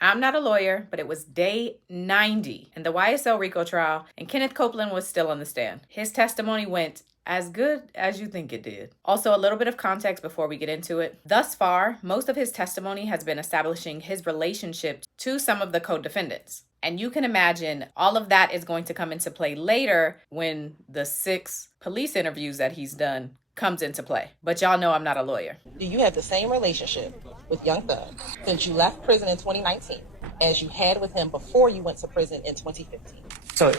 I'm not a lawyer, but it was day 90 in the YSL RICO trial, and Kenneth Copeland was still on the stand. His testimony went as good as you think it did. Also, a little bit of context before we get into it. Thus far, most of his testimony has been establishing his relationship to some of the co-defendants. And you can imagine all of that is going to come into play later when the 6 police interviews that he's done comes into play. But y'all know I'm not a lawyer. Do you have the same relationship with Young Thug since you left prison in 2019 as you had with him before you went to prison in 2015? So,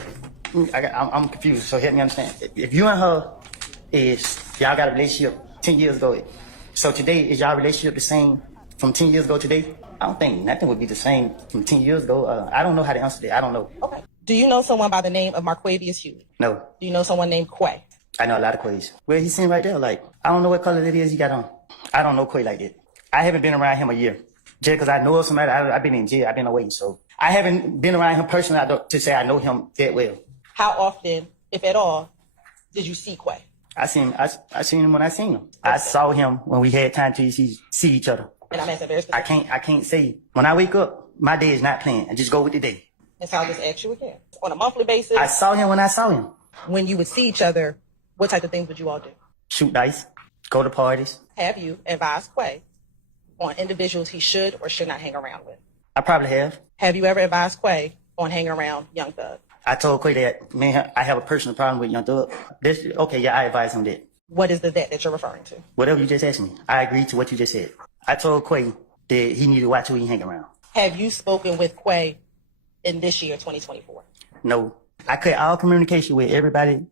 I'm confused. So help me understand. If you and her y'all got a relationship 10 years ago, so today is y'all relationship the same from 10 years ago today? I don't think nothing would be the same from 10 years ago. I don't know how to answer that. I don't know. Okay. Do you know someone by the name of Marquavius Huey? No. Do you know someone named Quay? I know a lot of Quays. Well, he's sitting right there. Like, I don't know what color it is he got on. I don't know Quay like that. I haven't been around him a year. Just because I know of somebody, I've been in jail. I've been away. So I haven't been around him personally to say I know him that well. How often, if at all, did you see Quay? I seen him when I seen him. Okay. I saw him when we had time to see each other. And I'm asking very specific. I can't say. When I wake up, my day is not planned. I just go with the day. And so I'll just ask you again. On a monthly basis? I saw him when I saw him. When you would see each other, what type of things would you all do? Shoot dice, go to parties. Have you advised Quay on individuals he should or should not hang around with? I probably have. Have you ever advised Quay on hanging around Young Thug? I told Quay that, man, I have a personal problem with Young Thug. Okay, yeah, I advised him that. What is the that you're referring to? Whatever you just asked me. I agreed to what you just said. I told Quay that he needed to watch who he hang around. Have you spoken with Quay in this year, 2024? No. I cut all communication with everybody,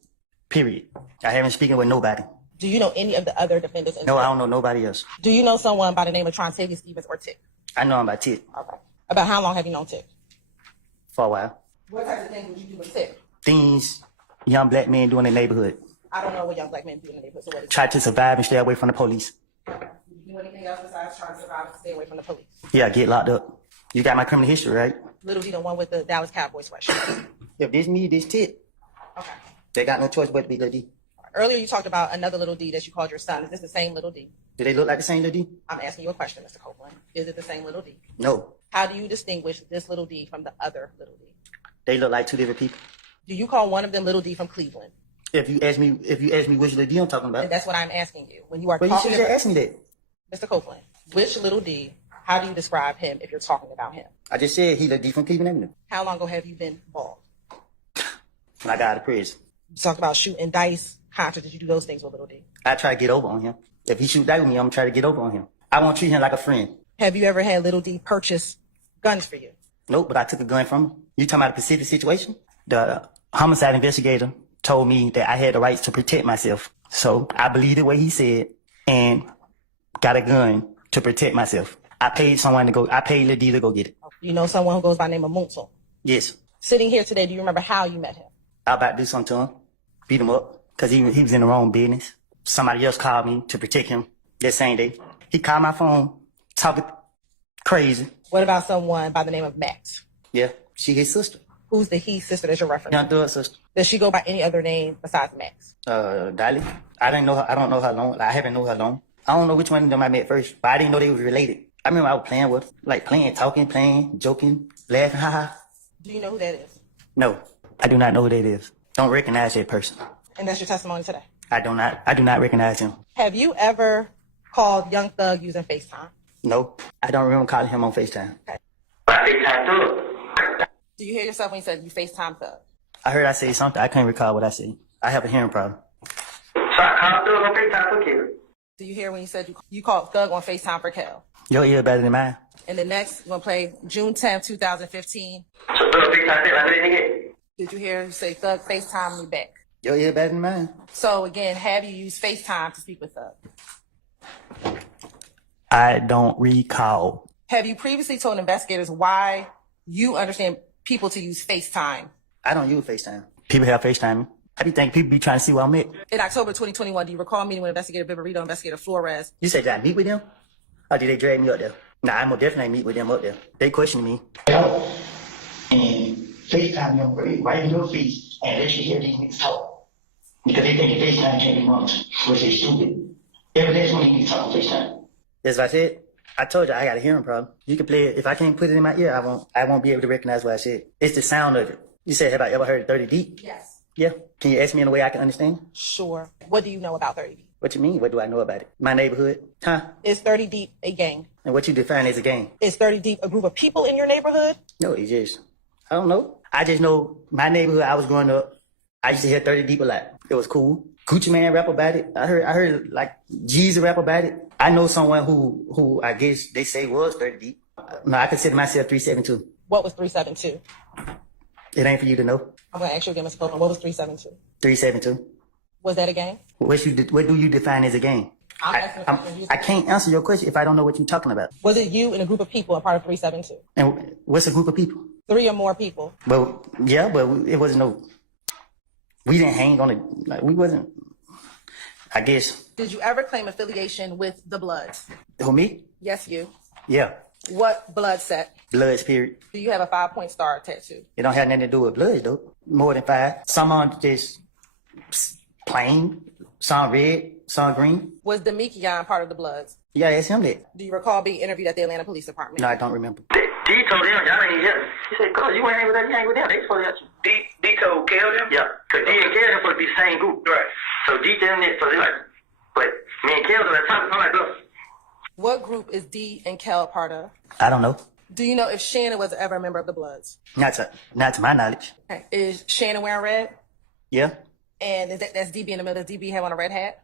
period. I haven't spoken with nobody. Do you know any of the other defendants? No, I don't know nobody else. Do you know someone by the name of Trontavious Stevens or Tick? I know him by Tick. Okay. About how long have you known Tick? For a while. What types of things would you do with Tick? Things young black men do in the neighborhood. I don't know what young black men do in the neighborhood. So what is Try to survive and stay away from the police. Do you do anything else besides trying to survive and stay away from the police? Yeah, get locked up. You got my criminal history, right? Little D, the one with the Dallas Cowboys sweatshirt. If this me, this Tick. Okay. They got no choice but to be Little D. Earlier you talked about another Little D that you called your son. Is this the same Little D? Do they look like the same Little D? I'm asking you a question, Mr. Copeland. Is it the same Little D? No. How do you distinguish this Little D from the other Little D? They look like two different people. Do you call one of them Little D from Cleveland? If you ask me which Little D I'm talking about. And that's what I'm asking you. When you are but talking you should just ask me that. Mr. Copeland, which Little D, how do you describe him if you're talking about him? I just said he Little D from Cleveland Avenue. How long ago have you been bald? When I got out of prison. You talked about shooting dice. How did you do those things with Little D? I try to get over on him. If he shoot dice with me, I'm going to try to get over on him. I won't treat him like a friend. Have you ever had Little D purchase guns for you? Nope, but I took a gun from him. You talking about a specific situation? The homicide investigator told me that I had the rights to protect myself. So I believed the way he said and got a gun to protect myself. I paid Little D to go get it. You know someone who goes by the name of Moonsel? Yes. Sitting here today, do you remember how you met him? I was about to do something to him, beat him up, because he was in the wrong business. Somebody else called me to protect him that same day. He called my phone, talking crazy. What about someone by the name of Max? Yeah, she his sister. Who's the he sister that you're referencing? Young Thug's sister. Does she go by any other name besides Max? Dolly. I don't know her long. I haven't known her long. I don't know which one of them I met first, but I didn't know they was related. I remember I was playing with her, like talking, joking, laughing, haha. Do you know who that is? No, I do not know who that is. Don't recognize that person. And that's your testimony today? I do not recognize him. Have you ever called Young Thug using FaceTime? No, I don't remember calling him on FaceTime. Okay. FaceTime Thug. Do you hear yourself when you said you FaceTime Thug? I heard I say something. I can't recall what I said. I have a hearing problem. Do you hear when you said you called Thug on FaceTime for Kel? Your ear better than mine. And the next, we're going to play June 10th, 2015. Did you hear you say Thug FaceTime me back? Your ear better than mine. So again, have you used FaceTime to speak with Thug? I don't recall. Have you previously told investigators why you understand people to use FaceTime? I don't use FaceTime. People have FaceTime. I be thinking people be trying to see where I'm at. In October 2021, do you recall meeting with Investigator Viverito, Investigator Flores? You said, did I meet with them? Or did they drag me up there? Nah, I'm gonna definitely meet with them up there. They questioned me. And FaceTime them right in your face and let you hear these niggas talk. Because they think FaceTime can't be monitored, which is stupid. Every last one of you need to talk on FaceTime. That's what I said? I told you I got a hearing problem. You can play it. If I can't put it in my ear, I won't be able to recognize what I said. It's the sound of it. You said, have I ever heard 30 deep? Yes. Yeah. Can you ask me in a way I can understand? Sure. What do you know about 30 deep? What you mean? What do I know about it? My neighborhood? Huh? Is 30 deep a gang? And what you define as a gang? Is 30 deep a group of people in your neighborhood? No, it's just, I don't know. I just know my neighborhood, I was growing up, I used to hear 30 deep a lot. It was cool. Gucci Man rap about it. I heard like Jeezy rap about it. I know someone who I guess they say was 30 deep. No, I consider myself 372. What was 372? It ain't for you to know. I'm going to ask you again, Mr. Copeland. What was 372? 372. Was that a gang? What do you define as a gang? I can't answer your question if I don't know what you're talking about. Was it you and a group of people a part of 372? And what's a group of people? 3 or more people. Well, yeah, but it wasn't no. We didn't hang on it. Like, we wasn't. I guess. Did you ever claim affiliation with the Bloods? Who, me? Yes, you. Yeah. What blood set? Bloods, period. Do you have a 5-point star tattoo? It don't have nothing to do with bloods, though. More than 5. Some are just plain. Some red. Some green. Was Demekion part of the Bloods? Yeah, that's him there. Do you recall being interviewed at the Atlanta Police Department? No, I don't remember. D told them, y'all ain't here. He said, cuz you ain't hang with them, you ain't with them. They supposed to help you. D told Kel them? Yeah. Cause D and Kel them supposed to be the same group. Right. So D tell them that, so they like, but me and Kel are talking, I'm like, look. What group is D and Kel part of? I don't know. Do you know if Shannon was ever a member of the Bloods? Not to my knowledge. Okay. Is Shannon wearing red? Yeah. And that's DB in the middle. Does DB have on a red hat?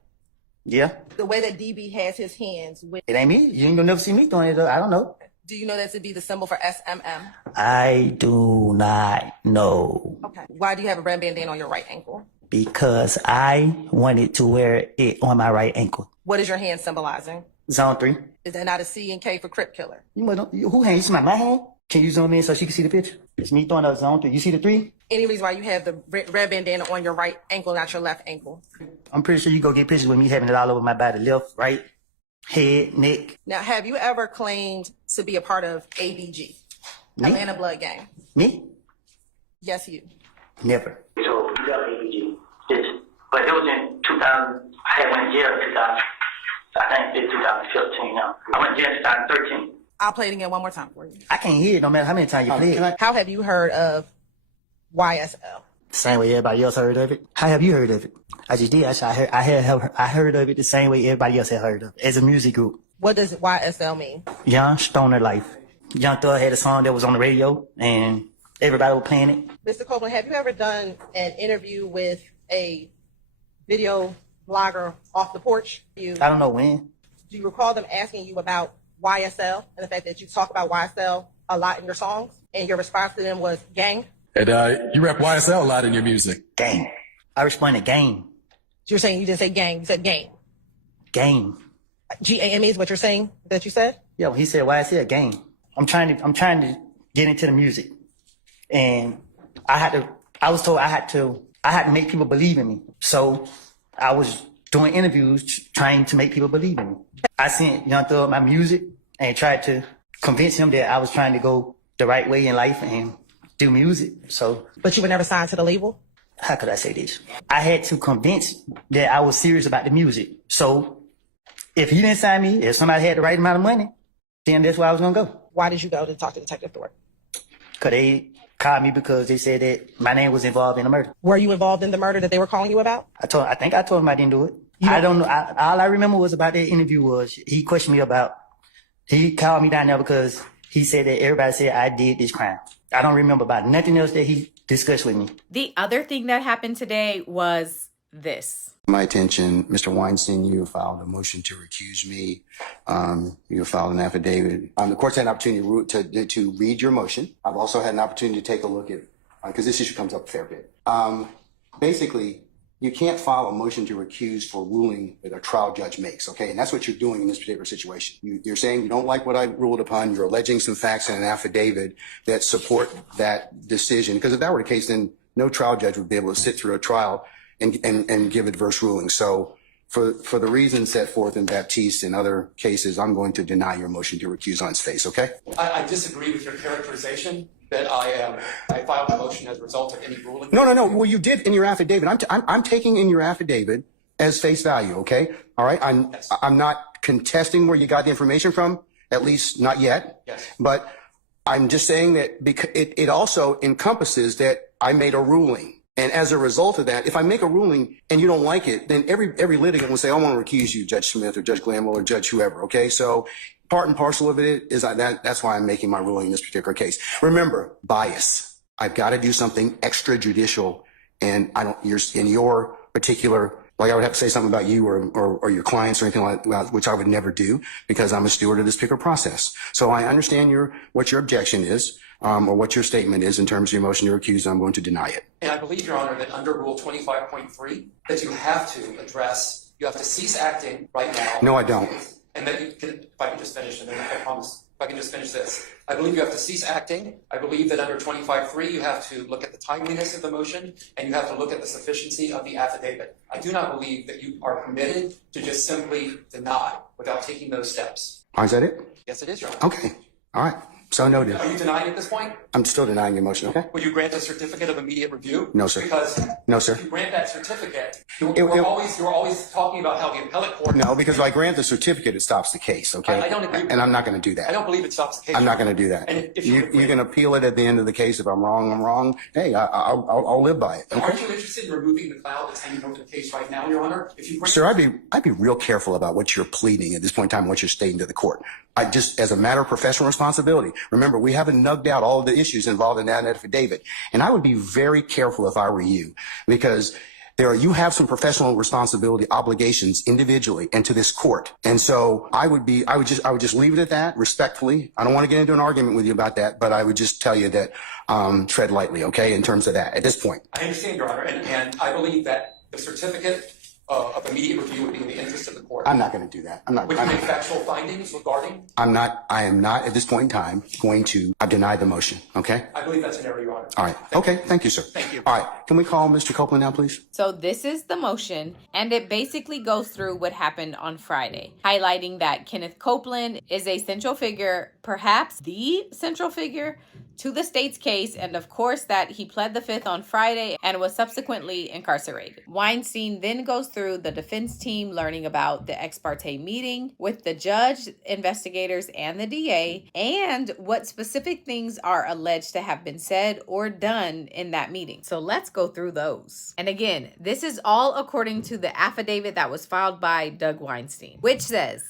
Yeah. The way that DB has his hands with... It ain't me. You ain't gonna never see me doing it, though. I don't know. Do you know that to be the symbol for SMM? I do not know. Okay. Why do you have a red bandana on your right ankle? Because I wanted to wear it on my right ankle. What is your hand symbolizing? Zone 3. Is that not a C and K for Crip Killer? Who hand? You see my hand? Can you zoom in so she can see the picture? It's me throwing up zone 3. You see the 3? Any reason why you have the red bandana on your right ankle, not your left ankle? I'm pretty sure you go get pictures with me having it all over my body. Left, right, head, neck. Now, have you ever claimed to be a part of ABG? Me? Atlanta Blood Gang? Me? Yes, you. Never. So, yeah, ABG. Yes. But it was in 2000, I had went to jail in 2000. I think it's 2015 now. I went to jail in 2013. I'll play it again one more time for you. I can't hear it no matter how many times you play it. How have you heard of YSL? The same way everybody else heard of it. How have you heard of it? I just did. I heard of it the same way everybody else had heard of it. As a music group. What does YSL mean? Young Stoner Life. Young Thug had a song that was on the radio and everybody was playing it. Mr. Copeland, have you ever done an interview with a video blogger off the porch? I don't know when. Do you recall them asking you about YSL and the fact that you talk about YSL a lot in your songs? And your response to them was gang? And you rap YSL a lot in your music. Gang. I responded game. You're saying you didn't say gang, you said game. Game. GAME is what you're saying that you said? Yeah, when he said why I said game. I'm trying to get into the music. And I was told I had to make people believe in me. So I was doing interviews trying to make people believe in me. I sent Young Thug my music and tried to convince him that I was trying to go the right way in life and do music. So, but you were never signed to the label? How could I say this? I had to convince that I was serious about the music. So if he didn't sign me, if somebody had the right amount of money, then that's where I was going to go. Why did you go to talk to Detective Thorpe? Because they called me because they said that my name was involved in the murder. Were you involved in the murder that they were calling you about? I think I told him I didn't do it. I don't know. All I remember was about that interview was he questioned me about, he called me down there because he said that everybody said I did this crime. I don't remember about nothing else that he discussed with me. The other thing that happened today was this. My attention, Mr. Weinstein, you filed a motion to recuse me. You filed an affidavit. The court's had an opportunity to read your motion. I've also had an opportunity to take a look at, because this issue comes up a fair bit. Basically, you can't file a motion to recuse for ruling that a trial judge makes, okay? And that's what you're doing in this particular situation. You're saying you don't like what I ruled upon. You're alleging some facts in an affidavit that support that decision. Because if that were the case, then no trial judge would be able to sit through a trial and give adverse rulings. So for the reasons set forth in Baptiste and other cases, I'm going to deny your motion to recuse on its face, okay? I disagree with your characterization that I filed a motion as a result of any ruling. No. Well, you did in your affidavit. I'm taking in your affidavit as face value, okay? All right? I'm not contesting where you got the information from. at least not yet. Yes. But I'm just saying that because it also encompasses that I made a ruling. And as a result of that, if I make a ruling and you don't like it, then every litigant will say, I want to recuse you, Judge Smith or Judge Glanville or Judge whoever. Okay. So part and parcel of it is that's why I'm making my ruling in this particular case. Remember, bias. I've got to do something extrajudicial, and in your particular, like I would have to say something about you or your clients or anything like that, which I would never do because I'm a steward of this particular process. So I understand what your objection is, or what your statement is in terms of your motion to recuse. I'm going to deny it. And I believe, Your Honor, that under Rule 25.3, that you have to cease acting right now. No, I don't. And that you can, if I can just finish, and then I promise, if I can just finish this. I believe you have to cease acting. I believe that under 25.3, you have to look at the timeliness of the motion, and you have to look at the sufficiency of the affidavit. I do not believe that you are permitted to just simply deny without taking those steps. Is that it? Yes, it is, Your Honor. Okay. All right. So noted. Are you denying at this point? I'm still denying your motion. Okay. Will you grant a certificate of immediate review? No, sir. Because no, sir. If you grant that certificate, you're always talking about how the appellate court. No, because if I grant the certificate, it stops the case. Okay. I don't agree. And I'm not going to do that. I don't believe it stops the case. I'm not going to do that. And if you can appeal it at the end of the case. If I'm wrong, I'm wrong. Hey, I'll live by it. But aren't you interested in removing the cloud that's hanging over the case right now, Your Honor? Sir, I'd be real careful about what you're pleading at this point in time, what you're stating to the court. I just, as a matter of professional responsibility, remember, we haven't nugged out all of the issues involved in that affidavit. And I would be very careful if I were you, because you have some professional responsibility obligations individually and to this court. And so I would just leave it at that respectfully. I don't want to get into an argument with you about that, but I would just tell you that, tread lightly, okay, in terms of that at this point. I understand, Your Honor, and I believe that the certificate of immediate review would be in the interest of the court. I'm not going to do that. Would you make factual findings regarding? I am not at this point in time going to deny the motion. Okay. I believe that's an error, Your Honor. All right. Okay. Thank you, sir. Thank you. All right. Can we call Mr. Copeland now, please? So this is the motion, and it basically goes through what happened on Friday, highlighting that Kenneth Copeland is a central figure, perhaps the central figure to the state's case, and of course that he pled the fifth on Friday and was subsequently incarcerated. Weinstein then goes through the defense team learning about the ex-parte meeting with the judge, investigators, and the DA, and what specific things are alleged to have been said or done in that meeting. So let's go through those. And again, this is all according to the affidavit that was filed by Doug Weinstein, which says,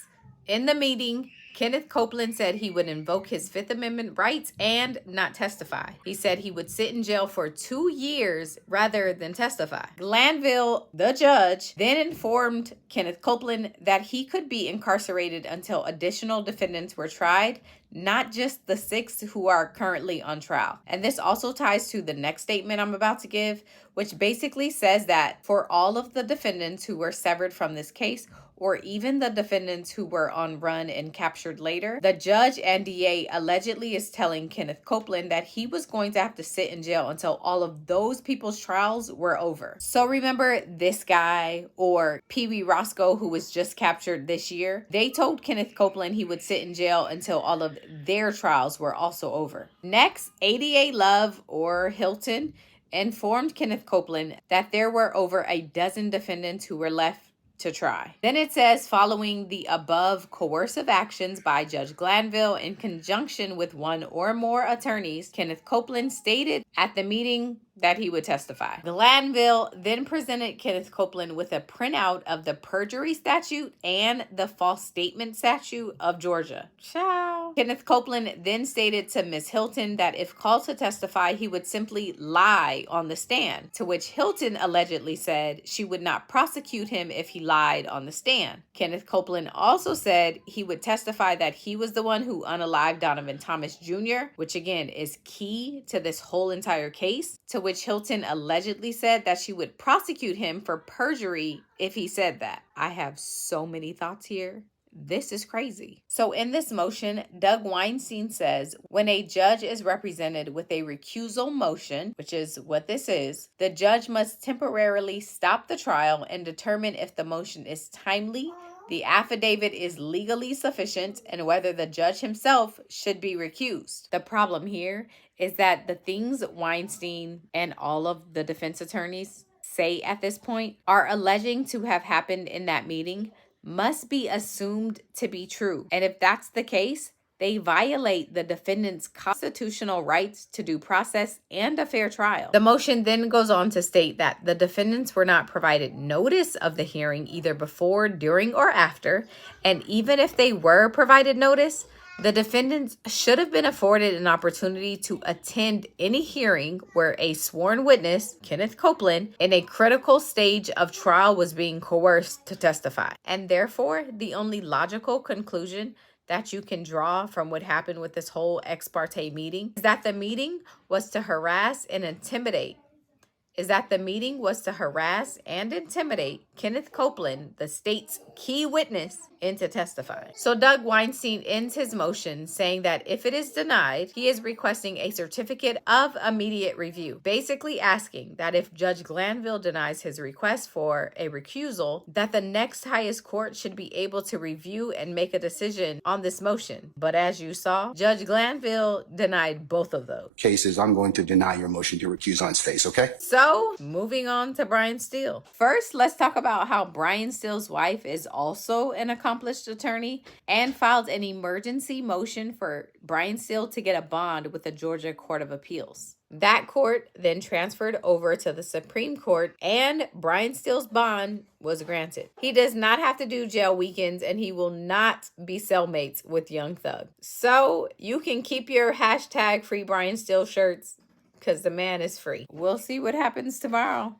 in the meeting, Kenneth Copeland said he would invoke his Fifth Amendment rights and not testify. He said he would sit in jail for 2 years rather than testify. Glanville, the judge, then informed Kenneth Copeland that he could be incarcerated until additional defendants were tried, not just the 6 who are currently on trial. And this also ties to the next statement I'm about to give, which basically says that for all of the defendants who were severed from this case, or even the defendants who were on run and captured later, the judge and DA allegedly is telling Kenneth Copeland that he was going to have to sit in jail until all of those people's trials were over. So remember this guy or Pee Wee Roscoe, who was just captured this year? They told Kenneth Copeland he would sit in jail until all of their trials were also over. Next, ADA Love or Hilton informed Kenneth Copeland that there were over a dozen defendants who were left to try. Then it says, following the above coercive actions by Judge Glanville in conjunction with one or more attorneys, Kenneth Copeland stated at the meeting that he would testify. Glanville then presented Kenneth Copeland with a printout of the perjury statute and the false statement statute of Georgia. Ciao. Kenneth Copeland then stated to Ms. Hilton that if called to testify, he would simply lie on the stand, to which Hilton allegedly said she would not prosecute him if he lied on the stand. Kenneth Copeland also said he would testify that he was the one who unalived Donovan Thomas Jr., which again is key to this whole entire case, to which Hilton allegedly said that she would prosecute him for perjury if he said that. I have so many thoughts here. This is crazy. So in this motion, Doug Weinstein says when a judge is represented with a recusal motion, which is what this is, the judge must temporarily stop the trial and determine if the motion is timely, the affidavit is legally sufficient, and whether the judge himself should be recused. The problem here is that the things Weinstein and all of the defense attorneys say at this point are alleging to have happened in that meeting. must be assumed to be true. And if that's the case, they violate the defendant's constitutional rights to due process and a fair trial. The motion then goes on to state that the defendants were not provided notice of the hearing either before, during, or after. And even if they were provided notice, the defendants should have been afforded an opportunity to attend any hearing where a sworn witness, Kenneth Copeland, in a critical stage of trial was being coerced to testify. And therefore, the only logical conclusion that you can draw from what happened with this whole ex parte meeting is that the meeting was to harass and intimidate Kenneth Copeland, the state's key witness, into testifying. So Doug Weinstein ends his motion saying that if it is denied, he is requesting a certificate of immediate review, basically asking that if Judge Glanville denies his request for a recusal, that the next highest court should be able to review and make a decision on this motion. But as you saw, Judge Glanville denied both of those cases. I'm going to deny your motion to recuse on its face, okay? So, moving on to Brian Steele. First, let's talk about how Brian Steele's wife is also an accomplished attorney and filed an emergency motion for Brian Steele to get a bond with the Georgia Court of Appeals. That court then transferred over to the Supreme Court, and Brian Steele's bond was granted. He does not have to do jail weekends, and he will not be cellmates with Young Thug. So, you can keep your hashtag Free Brian Steele shirts, because the man is free. We'll see what happens tomorrow.